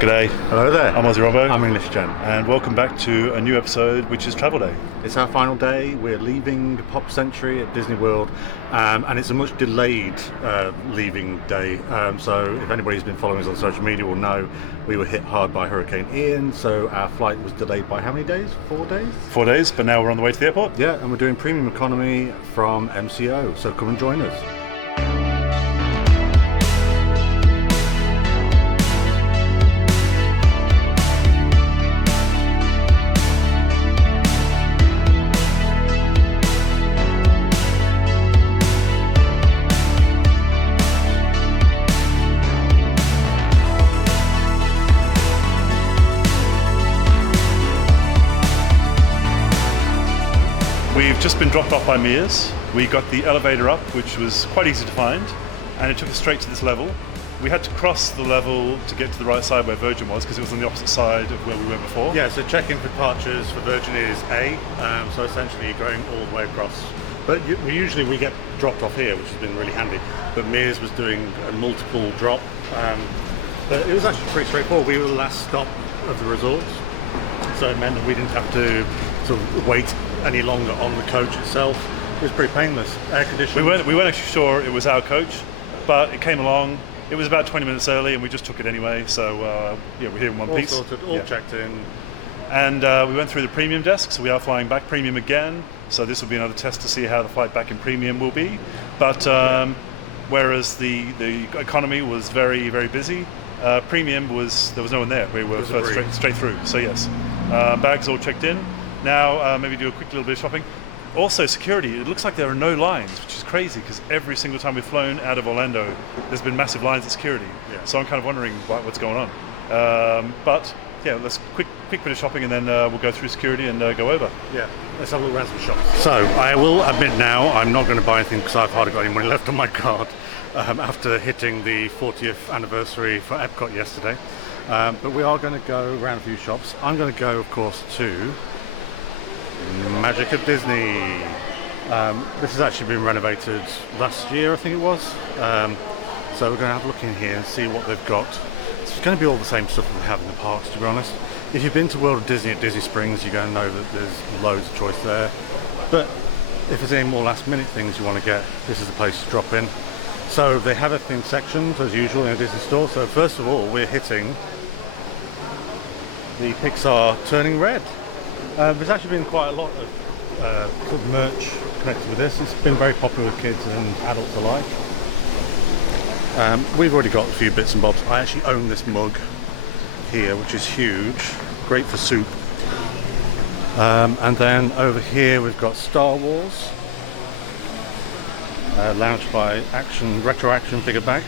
G'day, Hello there. I'm Aussie Robbo, I'm English Jen. and welcome back to a new episode, which is Travel Day. It's our final day. We're leaving Pop Century at Disney World, and it's a much delayed leaving day. So if anybody's been following us on social media will know we were hit hard by Hurricane Ian, so our flight was delayed by how many days? 4 days? 4 days, but now we're on the way to the airport. Yeah, and we're doing premium economy from MCO, so come and join us. We've just been dropped off by Mears. We got the elevator up, which was quite easy to find, and it took us straight to this level. We had to cross the level to get to the right side where Virgin was, because it was on the opposite side of where we were before. Yeah, so check-in for departures for Virgin is A, so essentially you're going all the way across. But we get dropped off here, which has been really handy. But Mears was doing a multiple drop, but it was actually pretty straightforward. We were the last stop of the resort, so it meant that we didn't have to sort of wait any longer on the coach itself. It was pretty painless. Air conditioning. We weren't actually sure it was our coach, but it came along. It was about 20 minutes early, and we just took it anyway. So we're here in one piece. All sorted, all checked in. And we went through the premium desk, so we are flying back premium again. So this will be another test to see how the flight back in premium will be. But whereas the economy was very, very busy, premium there was no one there. We were straight through. So yes, bags all checked in. Now maybe do a quick little bit of shopping. Also security, it looks like there are no lines, which is crazy because every single time we've flown out of Orlando there's been massive lines at security. Yeah. So I'm kind of wondering what's going on. But yeah, let's quick bit of shopping and then we'll go through security and go over. Yeah, let's have a look around some shops. So I will admit now I'm not going to buy anything because I've hardly got any money left on my card after hitting the 40th anniversary for Epcot yesterday. But we are going to go around a few shops. I'm going to go, of course, to Magic of Disney. This has actually been renovated last year, I think it was. So we're going to have a look in here and see what they've got. It's going to be all the same stuff that we have in the parks, to be honest. If you've been to World of Disney at Disney Springs, you're going to know that there's loads of choice there. But if there's any more last minute things you want to get, this is the place to drop in. So they have everything in sections, as usual, in a Disney store. So first of all, we're hitting the Pixar Turning Red. There's actually been quite a lot of sort of merch connected with this. It's been very popular with kids and adults alike. We've already got a few bits and bobs. I actually own this mug here, which is huge, great for soup. And then over here we've got Star Wars, Lounge by Retro Action figure bag,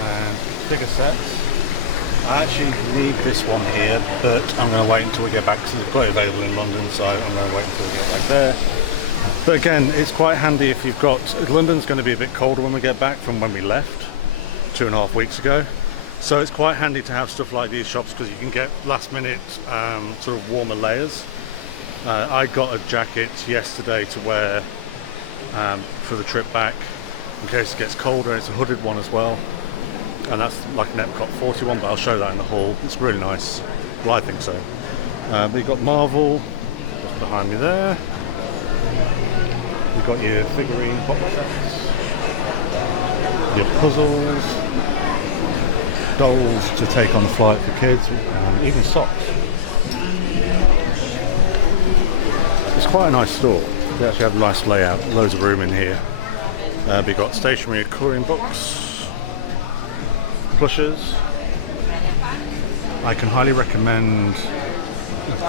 and figure sets. I actually need this one here, but I'm going to wait until we get back because it's quite available in London, so I'm going to wait until we get back there. But again, it's quite handy if you've got... London's going to be a bit colder when we get back from when we left 2.5 weeks ago. So it's quite handy to have stuff like these shops because you can get last minute sort of warmer layers. I got a jacket yesterday to wear for the trip back in case it gets colder. It's a hooded one as well. And that's like an Epcot 41, but I'll show that in the hall. It's really nice. Well, I think so. We've got Marvel just behind me there. You've got your figurine box sets, your puzzles, dolls to take on the flight for kids, and even socks. It's quite a nice store. They actually have a nice layout, loads of room in here. We've got stationery coloring books, plushes. I can highly recommend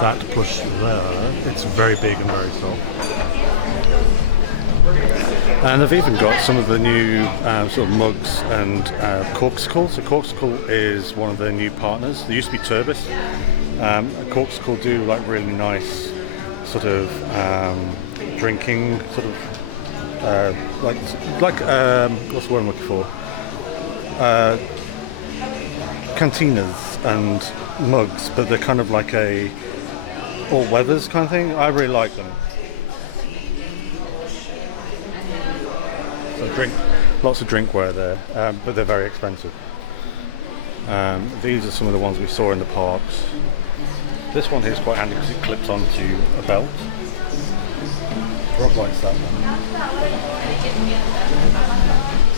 that plush there. It's very big and very soft. And they've even got some of the new sort of mugs and Corksicle. So Corksicle is one of their new partners. They used to be Turbis. Corksicle do like really nice sort of drinking sort of like what's the word I'm looking for? Cantinas and mugs, but they're kind of like a all weathers kind of thing. I really like them. So lots of drinkware there, but they're very expensive. These are some of the ones we saw in the parks. This one here is quite handy because it clips onto a belt. Rock likes that one.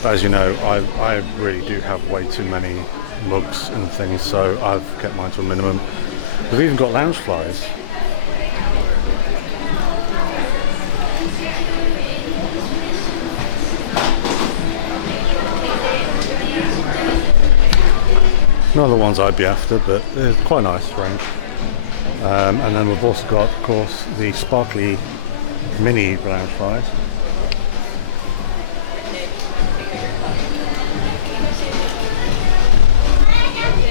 But as you know, I really do have way too many mugs and things, so I've kept mine to a minimum. We've even got lounge flies. Not the ones I'd be after, but it's quite a nice range. And then we've also got, of course, the sparkly mini lounge flies.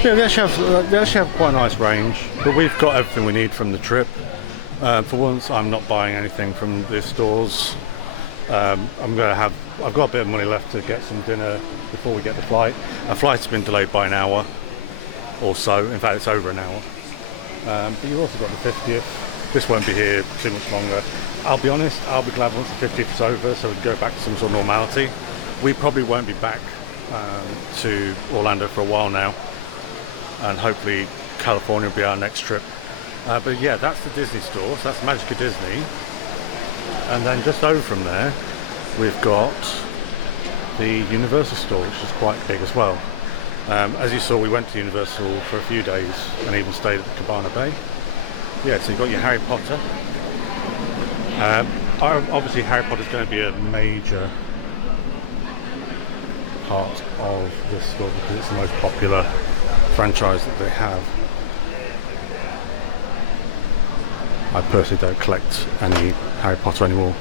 Yeah, they actually have quite a nice range, but we've got everything we need from the trip. For once, I'm not buying anything from the stores. I've got a bit of money left to get some dinner before we get the flight. Our flight's been delayed by an hour or so. In fact, it's over an hour. But you've also got the 50th. This won't be here too much longer. I'll be honest, I'll be glad once the 50th is over so we can go back to some sort of normality. We probably won't be back to Orlando for a while now, and hopefully California will be our next trip. But yeah, that's the Disney store, so that's Magic of Disney. And then just over from there, we've got the Universal store, which is quite big as well. As you saw, we went to Universal for a few days and even stayed at the Cabana Bay. Yeah, so you've got your Harry Potter. Obviously Harry Potter is going to be a major part of this store because it's the most popular franchise that they have. I personally don't collect any Harry Potter anymore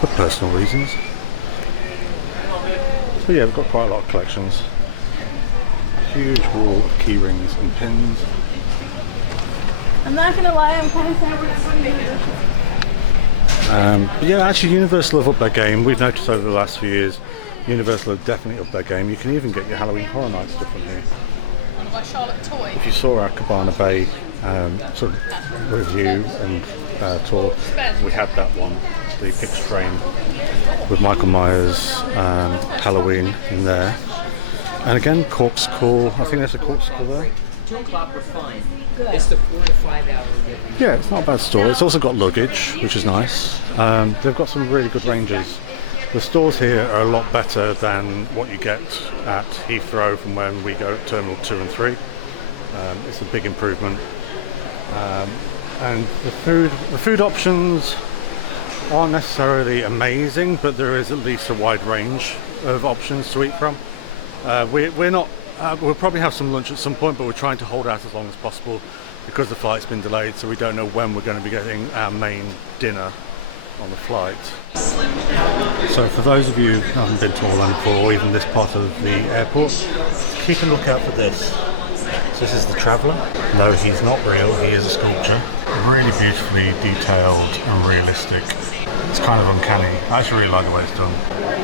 for personal reasons. So yeah, we've got quite a lot of collections. Huge wall of key rings and pins. I'm not gonna lie, I'm kind of sad we're but yeah, actually Universal have upped their game. We've noticed over the last few years Universal have definitely upped their game. You can even get your Halloween Horror Night stuff from here. by Charlotte Toy. If you saw our Cabana Bay sort of review and tour, we had that one, the picture frame with Michael Myers Halloween in there. And again, Corkscrew, I think there's a Corkscrew there. 2 o'clock we're fine. It's the 4 to 5 hour. Yeah, it's not a bad store. It's also got luggage, which is nice. They've got some really good ranges. The stores here are a lot better than what you get at Heathrow from when we go to Terminal 2 and 3. It's a big improvement. And the food options aren't necessarily amazing, but there is at least a wide range of options to eat from. We'll probably have some lunch at some point, but we're trying to hold out as long as possible because the flight's been delayed, so we don't know when we're going to be getting our main dinner on the flight. So for those of you who haven't been to Orlando before, or even this part of the airport, keep a lookout for this. So this is the Traveller. No, he's not real, he is a sculpture. Really beautifully detailed and realistic. It's kind of uncanny. I actually really like the way it's done.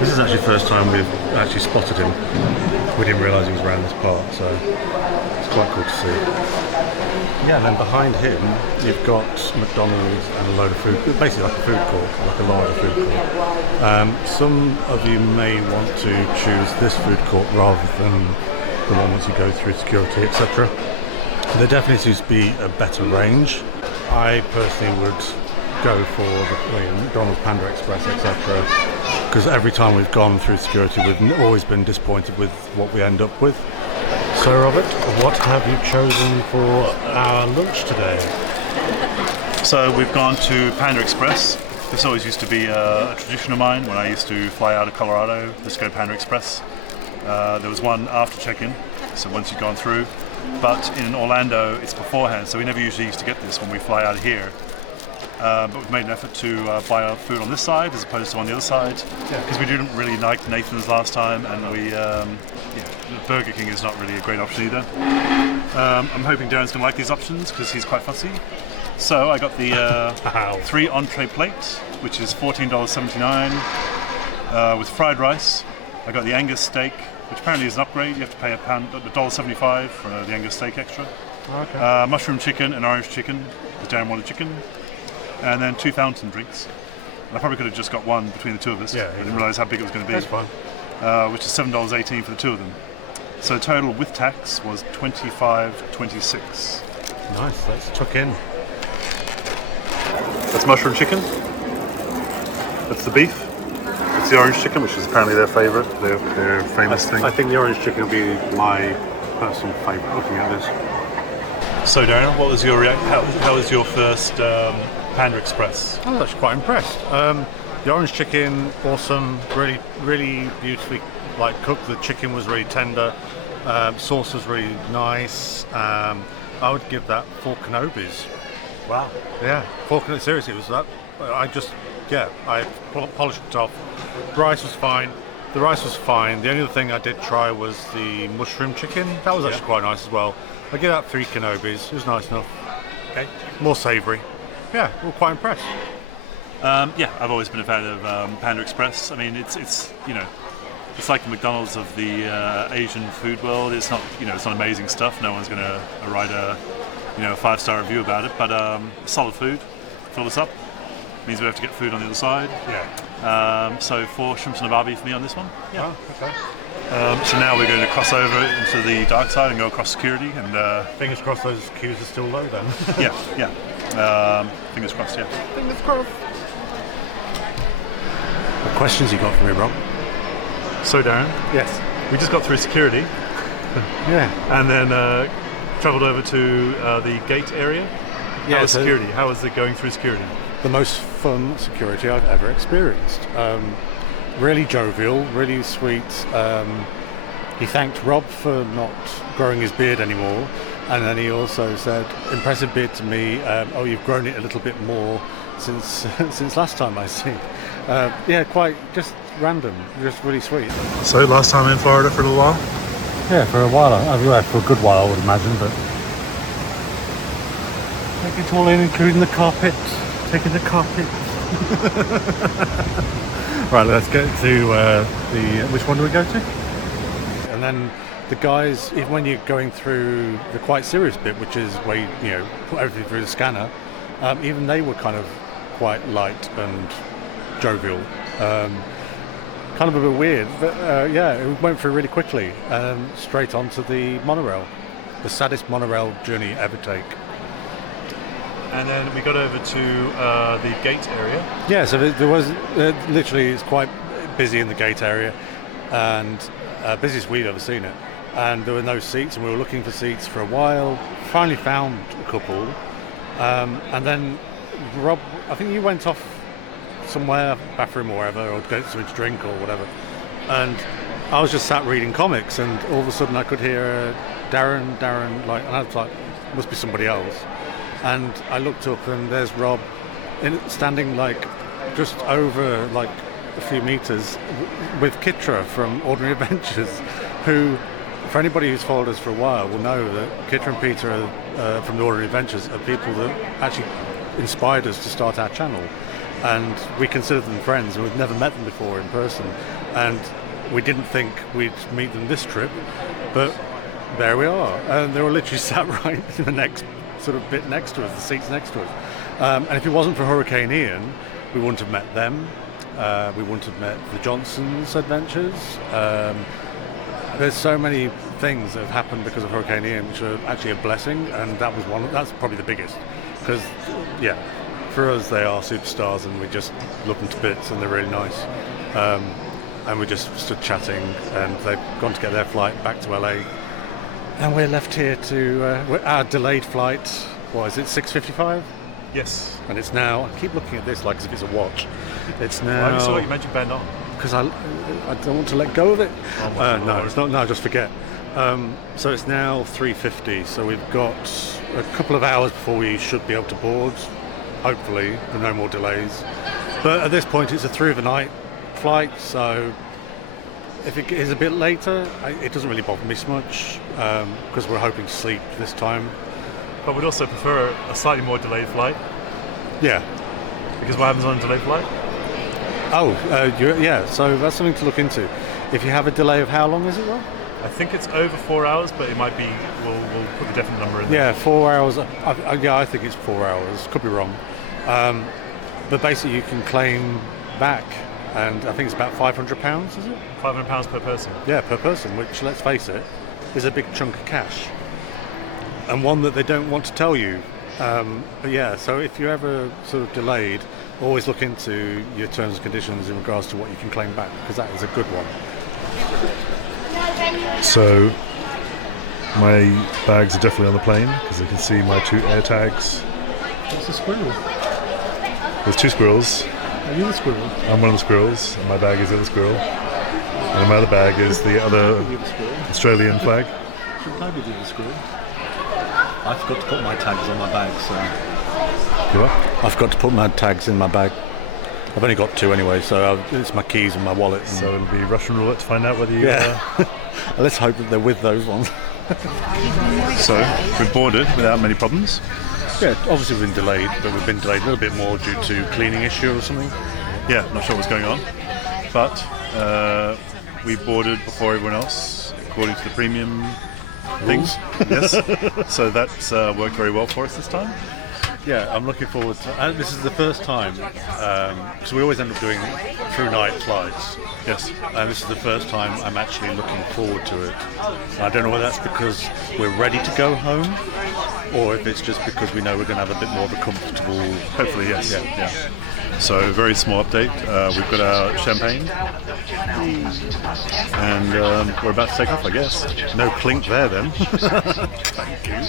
This is actually the first time we've actually spotted him. We didn't realise he was around this part, so it's quite cool to see. Yeah, and then behind him you've got McDonald's and a load of food, basically like a food court, like a larger food court. Some of you may want to choose this food court rather than the one once you go through security, etc. There definitely seems to be a better range. I personally would go for the McDonald's, Panda Express, etc. because every time we've gone through security we've always been disappointed with what we end up with. So Robert, what have you chosen for our lunch today? So we've gone to Panda Express. This always used to be a tradition of mine when I used to fly out of Colorado, just go to Panda Express. There was one after check-in, so once you've gone through. But in Orlando, it's beforehand, so we never usually used to get this when we fly out of here. But we've made an effort to buy our food on this side as opposed to on the other side, because we didn't really like Nathan's last time, and Burger King is not really a great option either. I'm hoping Darren's going to like these options because he's quite fussy. So I got the 3 entree plate, which is $14.79 with fried rice. I got the Angus steak, which apparently is an upgrade. You have to pay $1.75 for the Angus steak extra. Okay. Mushroom chicken and orange chicken, because Darren wanted chicken. And then 2 fountain drinks. And I probably could have just got one between the two of us. I didn't realise how big it was going to be. That's fine. Which is $7.18 for the two of them. So total with tax was 25.26. Nice, let's chuck in. That's mushroom chicken. That's the beef. It's the orange chicken, which is apparently their favourite, their famous thing. I think the orange chicken will be my personal favourite looking at this. So Darren, what was your how was your first Panda Express? I was actually quite impressed. The orange chicken, awesome, really, really beautifully cooked. The chicken was really tender. Sauce was really nice. I would give that 4 Kenobis. Wow. Yeah, 4 Kenobis. Seriously, it was that. I polished it off. The rice was fine. The only other thing I did try was the mushroom chicken. That was actually quite nice as well. I give that 3 Kenobis. It was nice enough. Okay. More savoury. Yeah, we're quite impressed. Yeah, I've always been a fan of Panda Express. I mean, it's it's like the McDonald's of the Asian food world. It's not it's not amazing stuff. No one's going to write a 5-star review about it. But solid food. Fill us up. Means we have to get food on the other side. Yeah. So 4 shrimps and a barbie for me on this one. Yeah. Oh, okay. So now we're going to cross over into the dark side and go across security and Fingers crossed those queues are still low then. yeah. Fingers crossed, yeah. Fingers crossed. What questions you got for me, Rob? So Darren, Yes. we just got through security Yeah. and then travelled over to the gate area. How was security? How was it going through security? The most fun security I've ever experienced. Really jovial, really sweet. He thanked Rob for not growing his beard anymore, and then he also said, "Impressive beard to me. Oh, you've grown it a little bit more since since last time I see." Yeah, quite just random, just really sweet. So last time in Florida for a little while? Yeah, for a while. For a good while, I would imagine, but take it all in, including the carpet. Taking the carpet. Right, let's get to which one do we go to? And then the guys, even when you're going through the quite serious bit, which is where you put everything through the scanner, even they were kind of quite light and jovial. Kind of a bit weird, but yeah, it went through really quickly, straight onto the monorail. The saddest monorail journey ever take. And then we got over to the gate area. Yeah, so there was literally, it's quite busy in the gate area, and busiest we've ever seen it. And there were no seats, and we were looking for seats for a while. Finally found a couple, and then Rob, I think you went off somewhere, bathroom or whatever, or get something to drink or whatever. And I was just sat reading comics, and all of a sudden I could hear Darren, and I was like, must be somebody else. And I looked up, and there's Rob, standing just over a few meters with Kitra from Ordinary Adventures, who, for anybody who's followed us for a while, will know that Kitra and Peter from the Ordinary Adventures are people that actually inspired us to start our channel, and we consider them friends, and we've never met them before in person, and we didn't think we'd meet them this trip, but there we are, and they were literally sat right in the next sort of bit next to us, the seats next to us. And if it wasn't for Hurricane Ian, we wouldn't have met them. We wouldn't have met the Johnsons' adventures. There's so many things that have happened because of Hurricane Ian, which are actually a blessing, and that was that's probably the biggest. Because, yeah, for us they are superstars, and we just love them to bits, and they're really nice. And we just stood chatting, and they've gone to get their flight back to LA. And we're left here to our delayed flight. What is it, 6:55? Yes. And it's now, I keep looking at this like as if it's a watch. It's now... Why have you still got your magic band on? Because I don't want to let go of it. Oh, no, it's not. No, just forget. So it's now 3:50. So we've got a couple of hours before we should be able to board. Hopefully, with no more delays. But at this point, it's a 3 of the night flight. So if it is a bit later, it doesn't really bother me so much because we're hoping to sleep this time. But we'd also prefer a slightly more delayed flight. Yeah. Because what happens on a delayed flight? Oh, yeah. So that's something to look into. If you have a delay of how long is it, Rob? I think it's over 4 hours, but it might be. We'll put the definite number in there. Yeah, 4 hours. I think it's 4 hours. Could be wrong. But basically, you can claim back, and I think it's about £500. Is it? £500 per person. Yeah, per person. Which, let's face it, is a big chunk of cash, and one that they don't want to tell you. But yeah, so if you're ever sort of delayed, always look into your terms and conditions in regards to what you can claim back, because that is a good one. So my bags are definitely on the plane because you can see my 2 air tags. It's a squirrel. There's 2 squirrels. Are you the squirrel? I'm one of the squirrels, and my bag is the other squirrel. And in my other bag is the other You're the squirrel. Australian flag. Should maybe do the squirrel. I forgot to put my tags on my bag, so... You are? I forgot to put my tags in my bag. I've only got 2 anyway, so it's my keys and my wallet. And So it'll be Russian roulette to find out whether you... let's hope that they're with those ones. So we've boarded without many problems. Yeah, obviously we've been delayed, but we've been delayed a little bit more due to cleaning issue or something. Yeah, not sure what's going on. But we boarded before everyone else, according to the premium things. Yes. So that's worked very well for us this time. Yeah, I'm looking forward to. And this is the first time because we always end up doing through night flights. Yes. And this is the first time I'm actually looking forward to it. And I don't know whether that's because we're ready to go home, or if it's just because we know we're going to have a bit more of a comfortable. Hopefully, yes. Yeah. So very small update. We've got our champagne, and we're about to take off, I guess. No clink there, then. Thank you.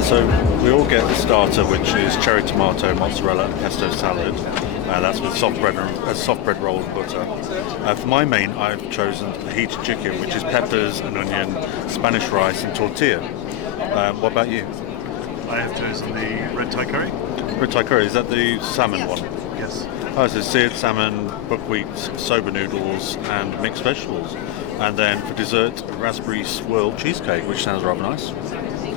So we all get the starter, which is cherry tomato, mozzarella, and pesto salad. That's with soft bread roll and butter. For my main, I've chosen the heated chicken, which is peppers, an onion, Spanish rice, and tortilla. What about you? I have chosen the red Thai curry. Red Thai curry, is that the salmon one? Yes. Oh, so seared salmon, buckwheat, soba noodles, and mixed vegetables. And then for dessert, raspberry swirl cheesecake, which sounds rather nice.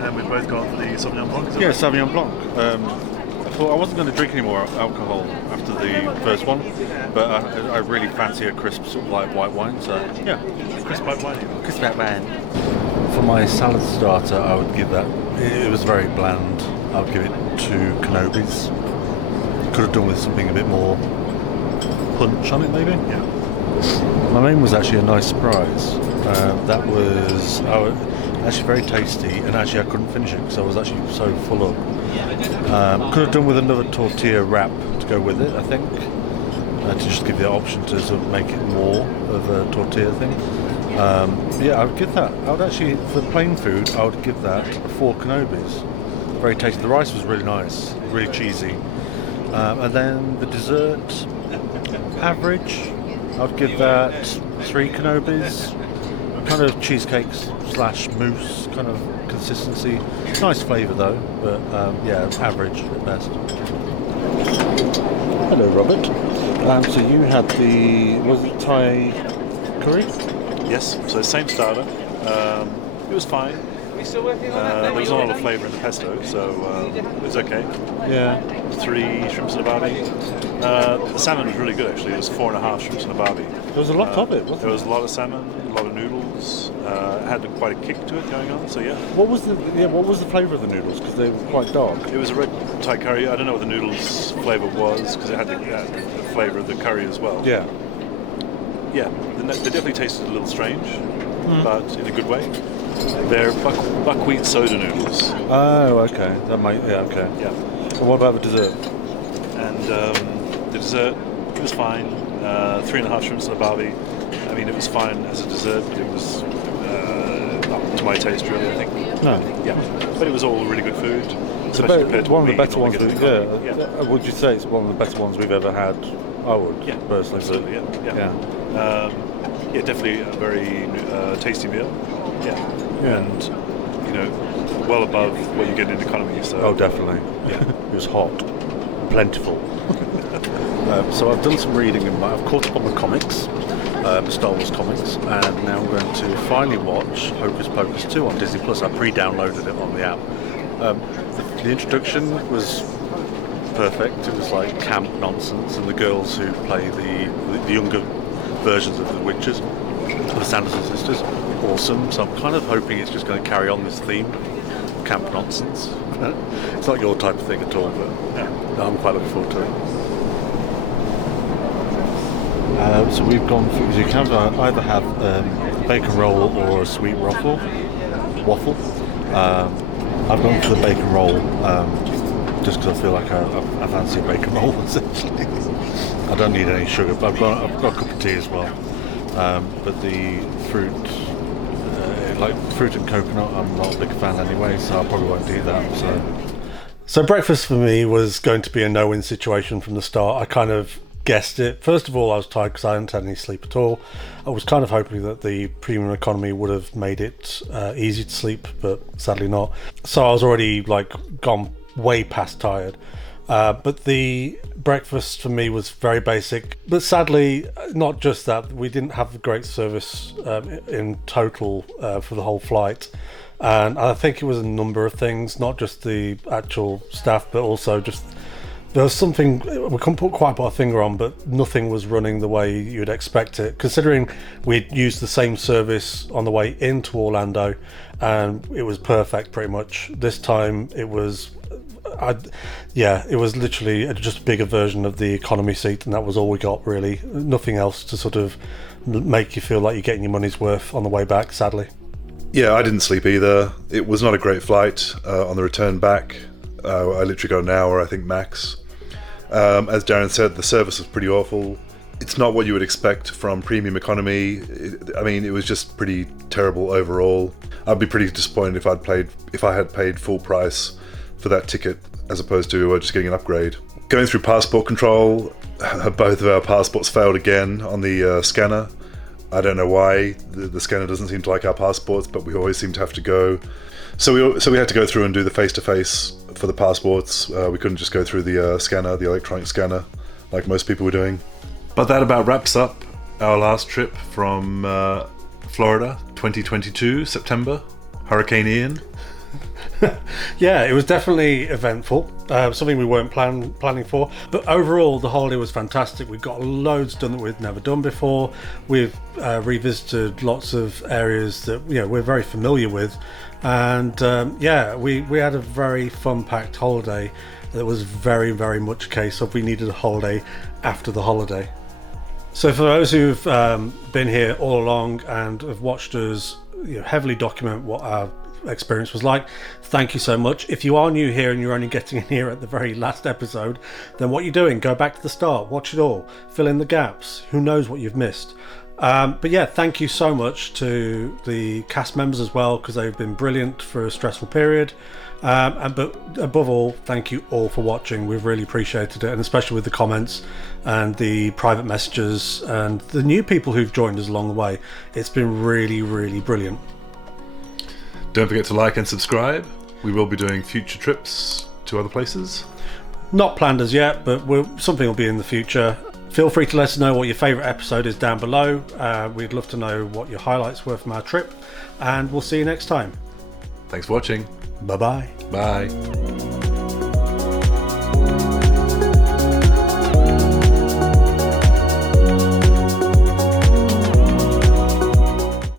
And we've both got the Sauvignon Blanc. Is that Yeah, right? Sauvignon Blanc. I thought I wasn't going to drink any more alcohol after the first one, but I really fancy a crisp sort of like white wine, so yeah. Crisp white wine. Crisp white wine. For my salad starter, I would give that, it was very bland, I would give it 2 canobis. Could have done with something a bit more punch on it maybe? Yeah. My main was actually a nice surprise. That was actually very tasty, and actually I couldn't finish it because I was actually so full up. Could have done with another tortilla wrap to go with it, I think, to just give the option to sort of make it more of a tortilla thing. Yeah, I would give that. I would actually, for plain food, I would give that 4 canobis. Very tasty. The rice was really nice, really cheesy. And then the dessert, average. I would give that 3 canobis. Kind of cheesecakes / mousse kind of consistency. Nice flavour though, but yeah, average at best. Hello, Robert. So you had was it Thai curry? Yes. So same starter. It was fine. There was not a lot of flavour in the pesto, so it was okay. Yeah. 3 shrimps and a barbie. The salmon was really good actually. It was 4.5 shrimps and a barbie. There was a lot of it, wasn't There was a lot of salmon, a lot of noodles. It had quite a kick to it going on. So yeah. What was the flavour of the noodles? Because they were quite dark. It was a red Thai curry. I don't know what the noodles flavour was because it had the flavour of the curry as well. Yeah. Yeah, they definitely tasted a little strange, but in a good way. They're buckwheat soda noodles. Oh, okay. That might. Yeah, okay. Yeah. And what about the dessert? And the dessert, it was fine. 3.5 shrimps and a barbie. I mean, it was fine as a dessert, but it was not to my taste really, I think. No. Yeah. But it was all really good food. It's Especially compared to one of what the we better normally ones. get in the economy. Yeah. Would you say it's one of the better ones we've ever had? I would. Yeah. Personally. Absolutely. Yeah. Yeah, definitely a very tasty meal. Yeah. And well above what you get in economy. So. Oh, definitely. Yeah. It was hot, plentiful. So I've done some reading and I've caught up on the comics, the Star Wars comics, and now I'm going to finally watch Hocus Pocus 2 on Disney Plus. I pre-downloaded it on the app. The introduction was perfect. It was like camp nonsense, and the girls who play the younger versions of the witches, the Sanderson sisters, awesome. So I'm kind of hoping it's just going to carry on this theme, camp nonsense. It's not your type of thing at all, but no, I'm quite looking forward to it. So we've gone for, you can either have a bacon roll or a sweet waffle. I've gone for the bacon roll just because I feel like I fancy a bacon roll essentially. I don't need any sugar, but I've got a cup of tea as well. But the fruit, like fruit and coconut, I'm not a big fan anyway, so I probably won't do that. So breakfast for me was going to be a no-win situation from the start. I kind of guessed it. First of all, I was tired because I hadn't had any sleep at all. I was kind of hoping that the premium economy would have made it easy to sleep, but sadly not. So I was already gone way past tired. But the breakfast for me was very basic. But sadly, not just that, we didn't have great service in total for the whole flight. And I think it was a number of things, not just the actual staff, but also just there was something we couldn't put a finger on, but nothing was running the way you'd expect it. Considering we'd used the same service on the way into Orlando, and it was perfect pretty much. This time it was, it was literally just a bigger version of the economy seat, and that was all we got really. Nothing else to sort of make you feel like you're getting your money's worth on the way back, sadly. Yeah, I didn't sleep either. It was not a great flight on the return back. I literally got an hour, I think, max. As Darren said, the service was pretty awful. It's not what you would expect from premium economy. It was just pretty terrible overall. I'd be pretty disappointed if I had paid full price for that ticket as opposed to just getting an upgrade. Going through passport control, both of our passports failed again on the scanner. I don't know why. The scanner doesn't seem to like our passports, but we always seem to have to go. So we had to go through and do the face-to-face for the passports. We couldn't just go through the scanner, the electronic scanner, like most people were doing. But that about wraps up our last trip from Florida, 2022, September, Hurricane Ian. Yeah, it was definitely eventful, something we weren't planning for, but overall the holiday was fantastic. We got loads done that we'd never done before. We've revisited lots of areas that we're very familiar with, and we had a very fun-packed holiday that was very, very much a case of we needed a holiday after the holiday. So for those who've been here all along and have watched us heavily document what our experience was like, thank you so much. If you are new here and you're only getting in here at the very last episode, then what you're doing, go back to the start, watch it all, fill in the gaps. Who knows what you've missed. But yeah, thank you so much to the cast members as well, because they've been brilliant for a stressful period. But above all, thank you all for watching. We've really appreciated it, and especially with the comments and the private messages and the new people who've joined us along the way. It's been really, really brilliant. Don't forget to like and subscribe. We will be doing future trips to other places. Not planned as yet, but something will be in the future. Feel free to let us know what your favourite episode is down below. We'd love to know what your highlights were from our trip, and we'll see you next time. Thanks for watching. Bye-bye. Bye.